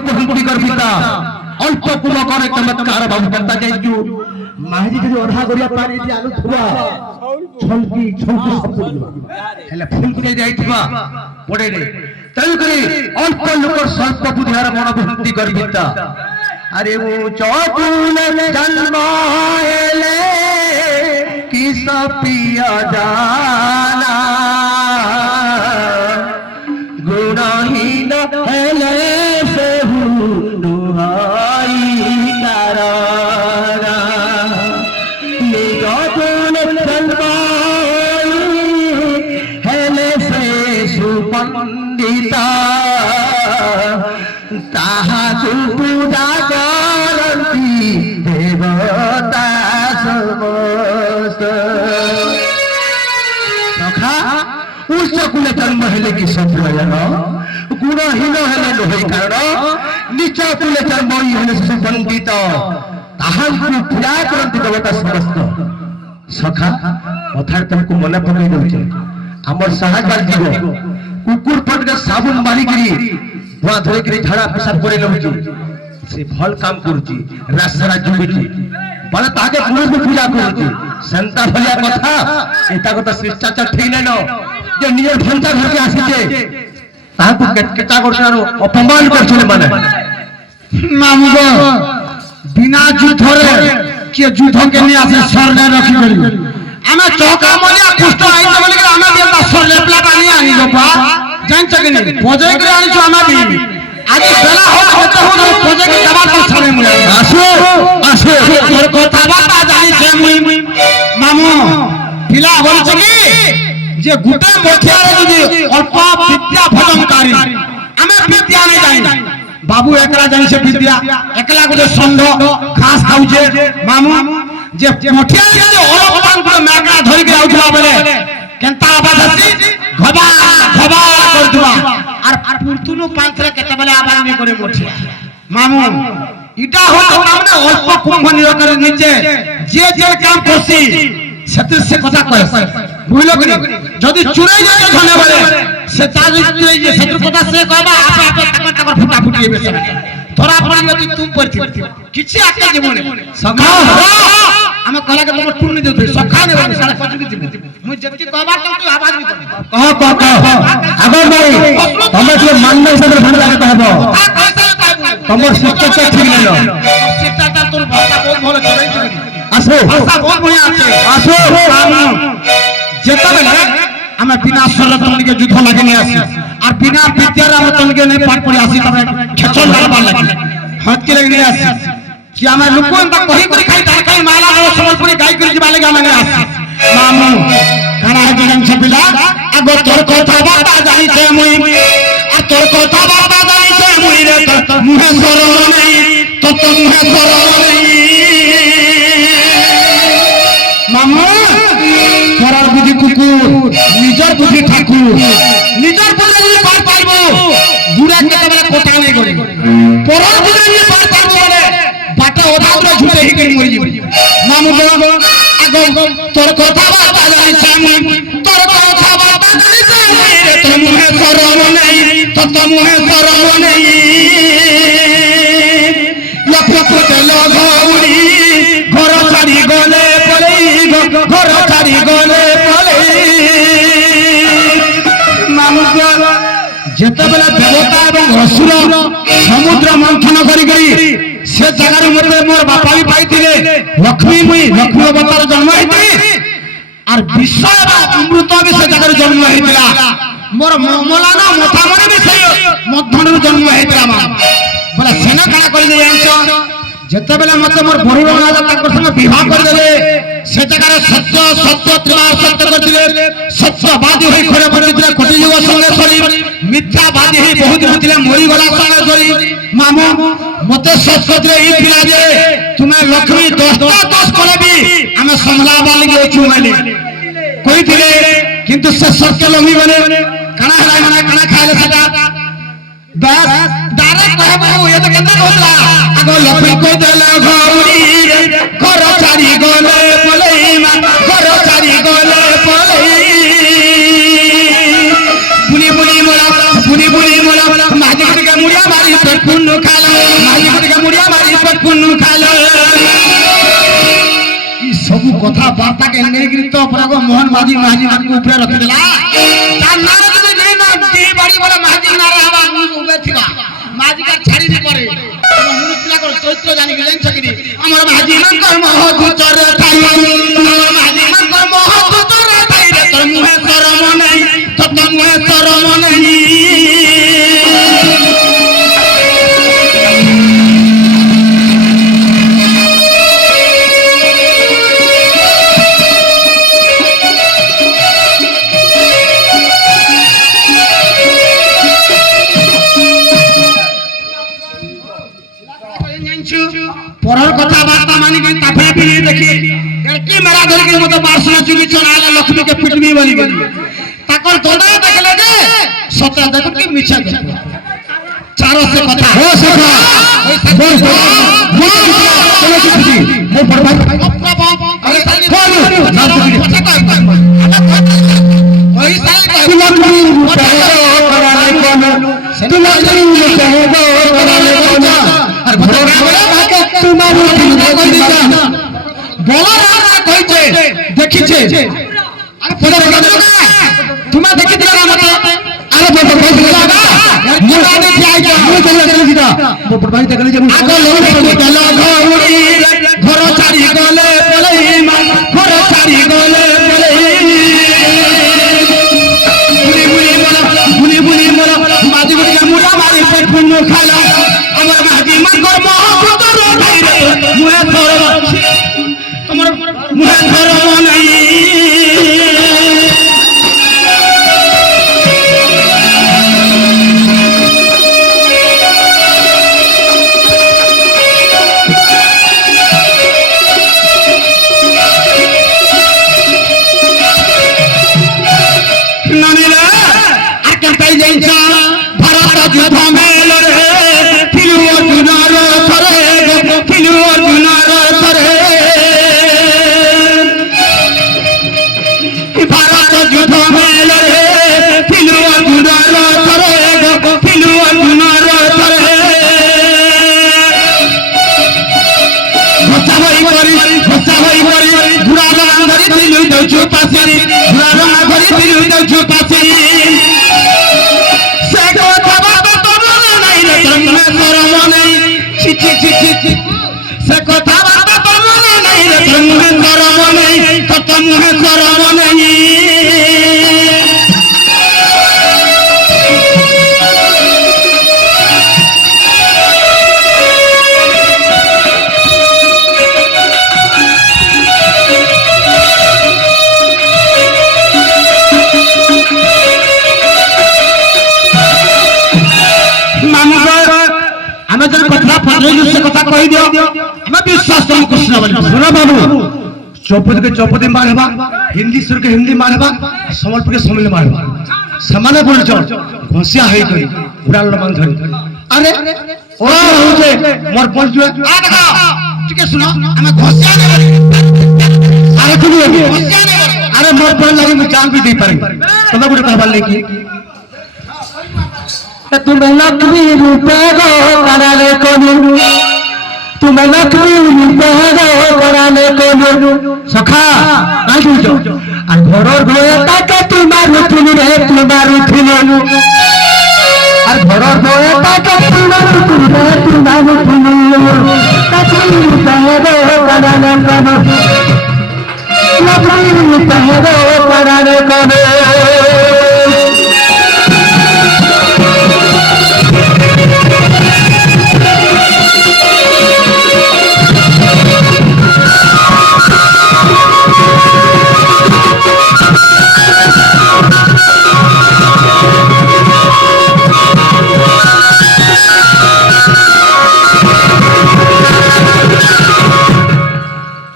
মনপহন্তি গর্বিতা অল্প পুম করে চমৎকার বাবু কর্তা যাইছু মাঝি যদি অধা করিয়া পানি দিয়ে আলু থুবা ছলকি ছলকি শব্দ হেলে ফুলকে যাইছিবা পড়ে রে তেল করে অল্প লোকর স্বল্প বুদ্ধির মনপহন্তি গর্বিতা আরে ও চতুল জন্ম এলে কি সপিয়া জানা গুণহীন হেলে সেহু নুহাই তারা নিগতুল জন্ম হেলে সে সুপণ্ডিতা তাহাকু পূজা করন্তি দেবতা সমস্ত সখা উচ্চ কুলে জন্ম হেলে কি সফল জান গুণহীন হেলে নহে কারণ নিচ কুলে জন্ম হেলে সুপণ্ডিত তাহাকু পূজা করন্তি দেবতা সমস্ত সখা কথার তোমাকে মনে পকাই দেউছে আমার সাহাকার জীব কুকুর পটকে সাবুন মারিকি ধোয়া ধরিকি ঝাড়া পেশাব করে লউছি সে ভাল কাম করছি রাস্তা জুড়িছি বলে তাকে পুরুষ পূজা করছি সেন্তা ভলিয়া কথা এটা কথা শিষ্টাচার ঠিক নাই যে নিজের ভঞ্চা ঘরকে আসিছে তাহাকে কেটা করছে আর অপমান করছে মানে মামুগ বিনা যুদ্ধরে কে যুদ্ধকে নিয়ে আসে স্বর্ণে রখি করি আমি চকা মলিয়া কুষ্ঠ আইতে বলি আমি দেবতা স্বর্ণে প্লাটা নিয়ে আনি বাবা জানছ কি নি পজে করে আনিছো আমি আজ বেলা হতে হতে পজে কে যাবার তো ছাড়ে মুই আসো আসো তোর কথা বাতা জানিছে মুই মামু পিলা বলছে কি যে গুটে মঠিয়ারে যদি অল্প বিদ্যা ভজনকারী আমি বিদ্যা নাই জানি বাবু একলা জানিছে বিদ্যা একলা গোটে ষণ্ঢ ঘাস খাউছে মামু যে মঠিয়ারে যদি অল্প করে মেঘা ধরিকে আউথবা বলে কেনতা আবাজ আসি ঘবা ঘবা করতুবা আর পুরতুনো পাঁচরে কেতেবেলে আবার আমি করে মঠিয়া মামু এটা হলো মানে অল্প কুম্ভ নিরকারের নিচে যে যে কাম করছি সেতে সে কথা কয় বুঝলো কি যদি চুরাই যায় ধনে বলে সে তার চুরাই যে সেতুর কথা সে কইবা আপে আপে টাকা ফুটা ফুটিয়ে বেছে ধরা পড়ি যদি তুই পড়তি কিছু আকে জীবনে সখা আমি কলা কে তোমার টুনি দেউ সখা নে বলে সারা পছন্দ দিব মুই যেতি কইবা তো তুই আওয়াজ দি কহ আগর ভাই তুমি যে মান্য হিসাবে ভালো লাগতে হবে তোমার শিষ্টাচার ঠিক নাই শিষ্টাচার তোর ভাষা বহুত ভালো চলাইছে আসো ভাষা বহুত বড়িয়া আছে আসো যেতবেলে আমি বিনা শরত তোমাকে যুদ্ধ লাগি নিয়ে আসি আর বিনা বিদ্যার আমি তোমাকে নে পাঠ পড়ে আসি তবে খেচল লাগবার লাগি হাত কি লাগি নিয়ে আসি কি আমি লোকন তা কহি করি খাই তার খাই মালা আর সম্বলপুরি গাই করি দিবা লাগি আমি আসি মামু কানা হে জান ছবিলা আগো তোর কথা বাতা জানিছে মুই আর তোর কথা বাতা জানিছে মুই রে মুহে শরম নাই তো মুহে শরম নাই মামু পরার বুদ্ধি কুকুর নিজের বুদ্ধি ঠাকুর নিজের বুদ্ধি যদি পার পাইব বুড়া কেতবেলে কথা নাই করে পরার বুদ্ধি যদি পার পাইব বলে বাটা ওধা করে ঝুটে হিকে মরি যাব মামু বাবা আগো তোর কথা বাবা জানিছ আমি তোর কথা বাবা জানিছ রে তোর মুহে শরম নাই তো মুহে শরম নাই লপতে লগৌরি ঘর ছাড়ি গলে পলেই ঘর ছাড়ি গলে পলেই মামু যেতবেলে দেবতা এবং অসুর সমুদ্র মন্থন করি সে জায়গার মধ্যে মোর বাপা বি পাইছিলে লক্ষ্মী অবতার জন্ম হয়েছে আর বিশ্ব এবং অমৃত বি সে জায়গার জন্ম হয়েছিল মোর মৌলানা মথামণি বি সেই মধ্যনর জন্ম হয়েছিল আমার বলে সেনা কাଣା করে জানিছ যেতবেলে মতে মোর বড় রাজা তাঙ্কর সঙ্গে বিবাহ করে দেলে সে জায়গার সত্য ত্রিবার সত্য করছিলে সত্যবাদী হয়ে ঘরে বসেছিল কোটি যুগ সঙ্গে সরি মিথ্যাবাদী হয়ে বহুত বুঝলে মরি গলা সঙ্গে সরি মামু মতে সত্য করলে এই পিলা যে তুমি লক্ষ্মী 10 করে বি আমি সম্ভলাবার লাগি অছু মানে কইছিলে কিন্তু সে সত্য লঙ্ঘি বলে কানা হলা মানে কানা খাইলে সেটা बस डायरेक्ट कहे बाबू ये तो केतना होतला आगो लफी को देला गौरी घर चारी गले पलेमा घर चारी गले पले बुनी बुनी मोला माजी के मुड़िया मारी पे पुन्नु ଖାଲ ମାଝି ଗୁଟିକା ମୁଡ଼ିଆ ମାରି ପଟପୁନୁ ଖାଲ ଇ ସବୁ କଥାବାର୍ତ୍ତା କେ ନେଇକିରି ତ ପ୍ରଭୁ ମୋହନ ମାଝି ମାନଙ୍କୁ ଉପରେ ରଖିଦେଲା ତା ନାଁ ଯଦି ନେଇ ନା ଦି ବାଡ଼ି ବୋଲେ ମାଝି ନାଁ ହବା ଉବେ ଥିବା ମାଝି କା ଛାଡ଼ି ଦି ପରେ ମୁନୁ ପିଲା କର ଚୈତ୍ର ଜାନି କି ଜାনি ଛକିନି ଆମର ମାଝି ମାନଙ୍କର ମହଦୁତରେ ଥାଇ ଆମର ମାଝି ମାନଙ୍କର ମହଦୁତରେ ଥାଇ ରେ ତୋର ମୁହେ ଶରମ ନାହିଁ ତ ମୁହେ ଶରମ ନାହିଁ পরর কথাবার্তা মানি কি তাফে পিনি দেখি কি মেলা ধরে কি মতো বাসনা চুরি চড়ালে লক্ষ্মী কে পিটনি বলি বলি তাকর দোদা দেখলে যে সতা দেখো কি মিছা দেখো চারো সে কথা हो सका बस चलो चुपी मैं पढ़वा अरे साली ना चुपी वही साली तुलसी कराने कोनो तुलसी कराने कोनो আর ভোরা বলা तुम्हारी কই দিছা বলা না কইছে দেখিছে আরে পড়ে গেল না তুমি দেখিছিল না মতে अरे बाबा भाई दिला ना মুরা দেখি আইছো मैं चल चल सीधा वो भाई तक नहीं जब আগ লোক গেল ঘউড়ি ঘর ছাড়ি গলে পলাই মা ঘর ছাড়ি গলে পলাই বুনি বুনি মোলা মাঝি গুটিকা মুড়া মারি পেট ফুনু খালা আমার মাঝি মাকর মহবুতর ভাইরে মুহে ধরব তোমার মুহে ধরব নাই নানিরা আর কেমতাই যাইছা ভারত যুদ্ধ মেলরে ফিলু অর্জুনর ধরে ফিলু অর্জুনর ধরে ভারত যুদ্ধ মেলরে ফিলু অর্জুনর ধরে ফিলু অর্জুনর ধরে ঘোষা হই করি ঘুরা ধরি ফিলু দেউছু পাশে ঘুরা ধরি ফিলু দেউছু পাশে সে কথা বাবা তোর নাই রে তোর শরম নাই ছি ছি ছি ছি সে কথা বাবা তোর নাই রে তোর শরম নাই তোর মুহে শরম নাই ଆମେ ଯଦି କଥା ପଚାରିଲୁ ସେ କଥା କହିଦିଅ ଆମେ ବିଶ୍ୱାସ କରୁ କୃଷ୍ଣ ବୋଲି सुनो बाबू चौपदी के चौपदी मारबा हिंदी सुर के हिंदी मारबा संबलपुर के संबल मारबा समाने बोल चल घसिया है करी उड़ाल मान धरी अरे ओ होजे मोर बोल जो आ देखो ठीक सुनो ଆମେ ଘଷିଆ ने अरे तुम ये ଘଷିଆ ने अरे मोर बोल लगी मैं जान भी दे पारी तुम्हें गुटे कहबा लेकी तुम्हें लक्ष्मी रूपे गो कराने कोनु तुम्हें लक्ष्मी रूपे गो कराने कोनु सखा आई जो आ घरर भये ताके तुम्हारू थुनु रे तुम्हारू थुनु আর ঘরর ভয়ে তাকে তোমার তুলে তোমার তুলে তাকে তাহলে কানানে কানে লবলি তাহলে কানানে কানে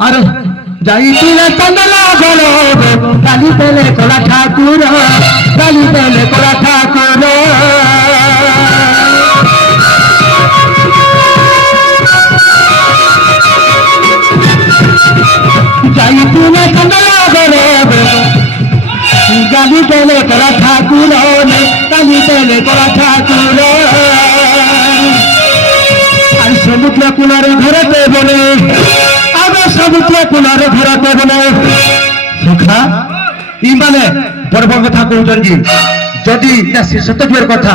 अरे जाइतिले चंदला गलो काली पेले कोला ठाकुर काली पेले कोला ठाकुर जाइतिले चंदला गलो काली पेले कोला ठाकुर काली पेले कोला ठाकुर ସମୁଦ୍ର କୂଳରେ ଘର ଦେବନେ ଆମେ ସମୁଦ୍ର କୂଳରେ ଘର ଦେବନେ ସଖା ଇମାନେ ବଡ ବଡ କଥା କହୁଛନ୍ତି ଯଦି ସତ୍ୟ କଥା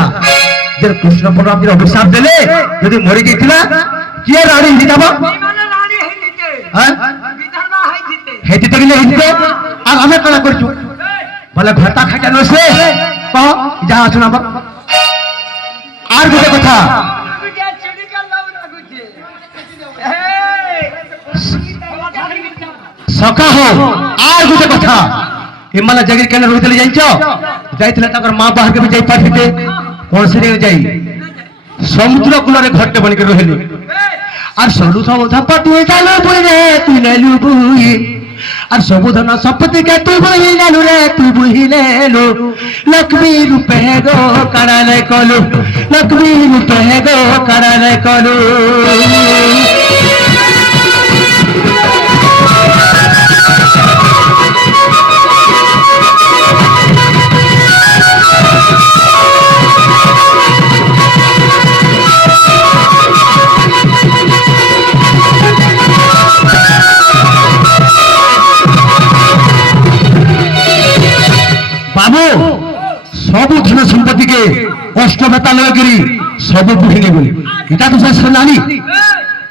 যে কৃষ্ণ পরমাত্মার অভিশাপ দেলে যদি মরে গিয়েছিল কিয়ে রানী জিতাব হেঁটিতে গেলে হিঁচতে আর আমি কলা করছু বলে ভর্তা খাইটা নসে কহ যা আছো না আর গোটে কথা সখা হো আর গোটে কথা এমালা জায়গায় কেন রইতে যাইছ যাইছিলে তার মা বাহারকে বি যাই পাঠিতে কোন সিনে যাই সমুদ্র কূলরে ঘরটে বনিকে রহিলি আর সরু সমুদ্র পটুয়ে চালু বই রে তুই নেলু বুই আর সমুদ্র সম্পত্তিকে তুই বহিলেলু রে তুই বহিলেলু লক্ষ্মী রূপে গো কারালে কলু লক্ষ্মী রূপে গো কারালে কলু বাবু সবু ধন সম্পত্তি কে অষ্টবেতা লয়গিরি সবু বুঝিনি বলি এটা তো সে নানি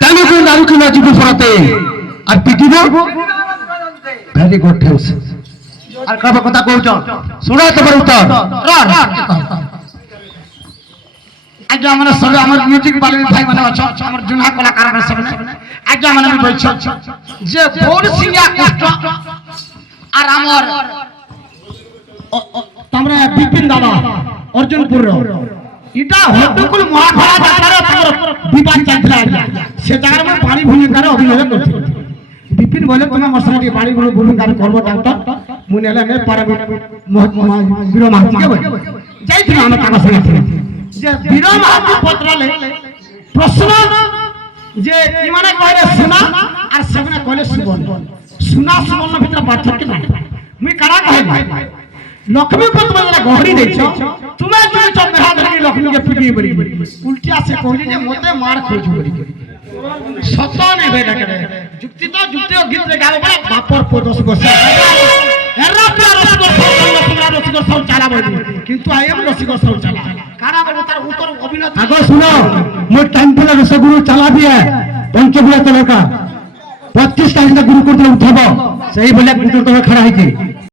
তেলুগু নারুকি না জীবু ফরতে আর পিটিব ভেরি গুড থ্যাঙ্কস আর কাবা কথা কইছ শুনা তোমার উত্তর আজ আমরা সবে আমার মিউজিক বালির ভাই মানে আছে আমার জুনা কলাকার মানে সবে আজ আমরা আমি বলছি যে ভোর সিংয়া কষ্ট আর আমার তোমরা বিপিন দাদা অর্জুনপুর এটা হট্টকুল মহাখড়া যাত্রার তোমার বিবাদ চলছিল সে জায়গায় আমার বাড়ি ভূমিকার অভিনয় করছিল বিপিন বলে তুমি মশলাটি বাড়ি ভূমিকার করবো ডাক্তার মু নেলে নে পারে বীর মাহাতিকে যাইছিল আমার কাকা সঙ্গে যে বীর মাহাতি পত্রালে প্রশ্ন যে ইমানে কইলে সোনা আর সেখানে কইলে সুবর্ণ সোনা সুবর্ণ ভিতরে পার্থক্য নাই মুই কারা কই লক্ষ্মী को তুমি যেটা গহরি দেছ তুমি যদি চন্দ্রা ধরি লক্ষ্মী কে পিটি বলি উল্টি আসে কইলি যে মতে মার খোঁজ করি সত নেই বেটা করে যুক্তি তো যুক্তি গীত রে গাবে বলে বাপর পদস গোসা এরা তো রসিকর সব চালাবো কিন্তু আই এম রসিকর সব চালা কারা বলে তার উত্তর অভিনয় আগো শুনো মোর টাইম পেলা রসগুরু চালা দিয়ে পঞ্চগুলা তলকা 25 তারিখ গুরু করতে উঠব সেই বলে গুরু তলে খড়া হইছে